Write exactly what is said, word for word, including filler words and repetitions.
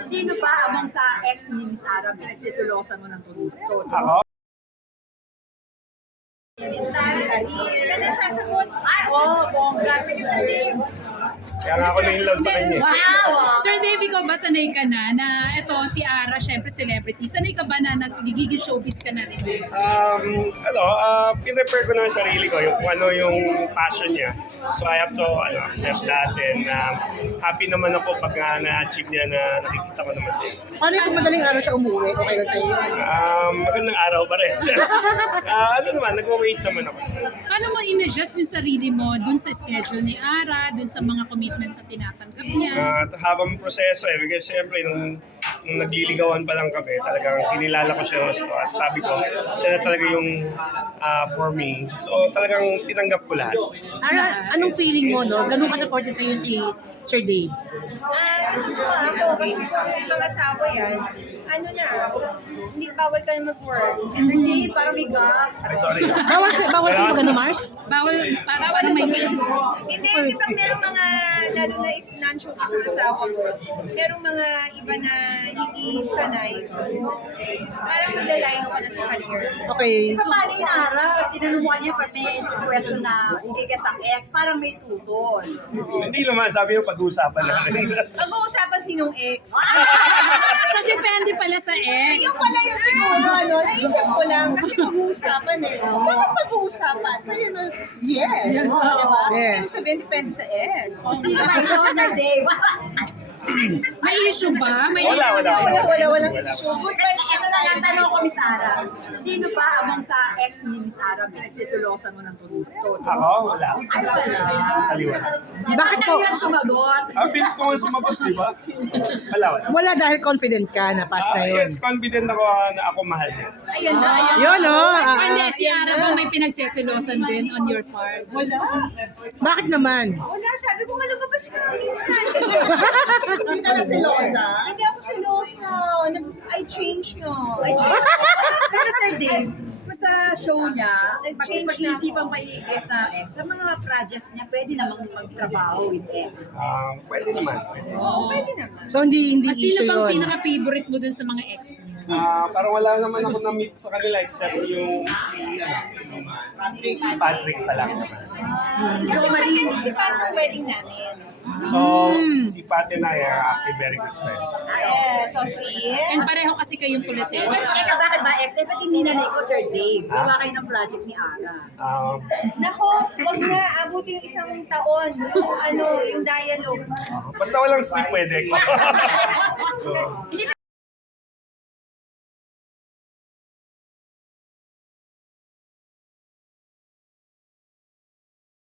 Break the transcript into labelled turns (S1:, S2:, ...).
S1: Sino pa among sa ex ni Miss Ara pinagsisilosan mo ng tuto?
S2: Ako?
S1: Siya na sasagot. Ay, oo, bongga. Sige, Sir Dave.
S2: Kaya nga ako na-inlove sa kanya.
S1: Wow!
S3: Sir Dave, ikaw ba sanay ka na na ito si Ara, syempre celebrity. Sanay ka ba na nagigigil showbiz ka na rin?
S2: Um, ano, uh, pinrepare ko na yung sarili ko, yung kung ano yung passion niya. So I have to ano, accept that and um, happy naman ako pag nga na-achieve niya na nakikita ko na masaya.
S4: Paano yung madaling araw siya umuwi? Okay lang sa'yo?
S2: Um, magandang araw pa rin. uh, ano naman, nag-wait naman ako.
S3: Paano mo in-adjust yung sarili mo dun sa schedule ni Ara, dun sa mga commitments na tinatanggap niya?
S2: At habang proseso eh, because siyempre nung, nung nagliligawan pa lang kami, talagang kinilala ko siya gusto at sabi ko, siya na talaga yung uh, for me. So talagang tinanggap ko lahat.
S4: Ara, anong feeling mo, no? Ganun ka-supportive sa'yo si Sir Dave?
S5: Ah, natutuwa ako kasi kung yung mga asawa yan, ano na, hindi bawal ka na mag-work.
S1: Hindi, parang may gap.
S2: Ay, sorry.
S4: Bawal ka, bawal kayo mag Mars?
S3: Bawal, para,
S5: Bawal
S3: parang
S5: na
S3: may
S5: mag Hindi, di ba merong mga, lalo na if non-showbiz ang asawa ko, merong mga iba na hindi sanay. So, parang maglalayno ka na sa career.
S4: Okay.
S1: So, paano yung Ara? Tinanong mo niya pati question na hindi ka sa ex, parang may tutol.
S2: Hindi naman, sabi yung pag-uusapan natin.
S5: Pag-uusapan sinong ex.
S3: So, depende pala sa ex.
S5: Yung pala yung siguro, ano, naisip ko lang kasi pag-uusapan eh. Bakit pag-uusapan? Pwede na, yes. Diba?
S4: Yes.
S5: Ibig sabihin, depende sa ex.
S1: Sino ba ito, Sir Dave?
S3: May issue ba? May
S2: Wala, wala.
S5: Wala, wala, walang issue. Good vibes
S1: Ito na lang tanong ko, Miss Ara. Sino pa among sa ex ni Miss Ara pinagsisilosan mo ng tuto?
S2: Ako? Wala.
S1: Ay, wala.
S2: Kaliwa.
S4: Bakit po?
S1: Nahirap sumagot.
S2: Ang bilis ko nga sumagot, di ba? Wala, wala.
S4: Wala dahil confident ka na pass na
S2: Ah,
S4: yun.
S2: yes, confident ako ah, na ako mahal niya.
S5: Ayan na, ayan.
S4: Yun, no? Ah,
S3: Hindi, si Ara ba may pinagsisilosan din on your part?
S5: Wala.
S4: bakit naman?
S5: Wala, sabi ko nga lumabas ka minsan.
S1: Hindi ka na silosa.
S5: Hindi ako selosa. Nag- I change na. I change.
S1: Pero Sir Dave, kung sa show niya,
S5: Nag-change
S1: pag-iisipan pa yung ex na ex, sa mga projects niya, pwede namang magtrabaho with ex.
S2: Um, pwede naman. Pwede.
S5: Oo, pwede naman.
S4: So, hindi hindi
S3: At sino
S4: issue
S3: bang
S4: yun.
S3: pinaka-favorite mo dun sa mga ex?
S2: Ah, parang wala naman ako na-meet sa kanila except yung si, ano, si Patrick pa lang naman.
S1: Si
S5: Kasi
S1: Jo Marie,
S5: kasi
S1: hindi
S5: anticipan ng wedding namin.
S2: So, si Pat and I are actually very good friends.
S5: Yeah, so see?
S3: And pareho kasi kayong politician.
S1: Eka, bakit ba ex? Eh, ba't hindi na ko, Sir Dave?
S2: Ha?
S1: Gawa kayo ng project ni Ara.
S2: Um,
S5: Nako, wag na abuting isang taon yung ano, yung dialogue.
S2: basta walang sleep pwede. So,
S1: Hindi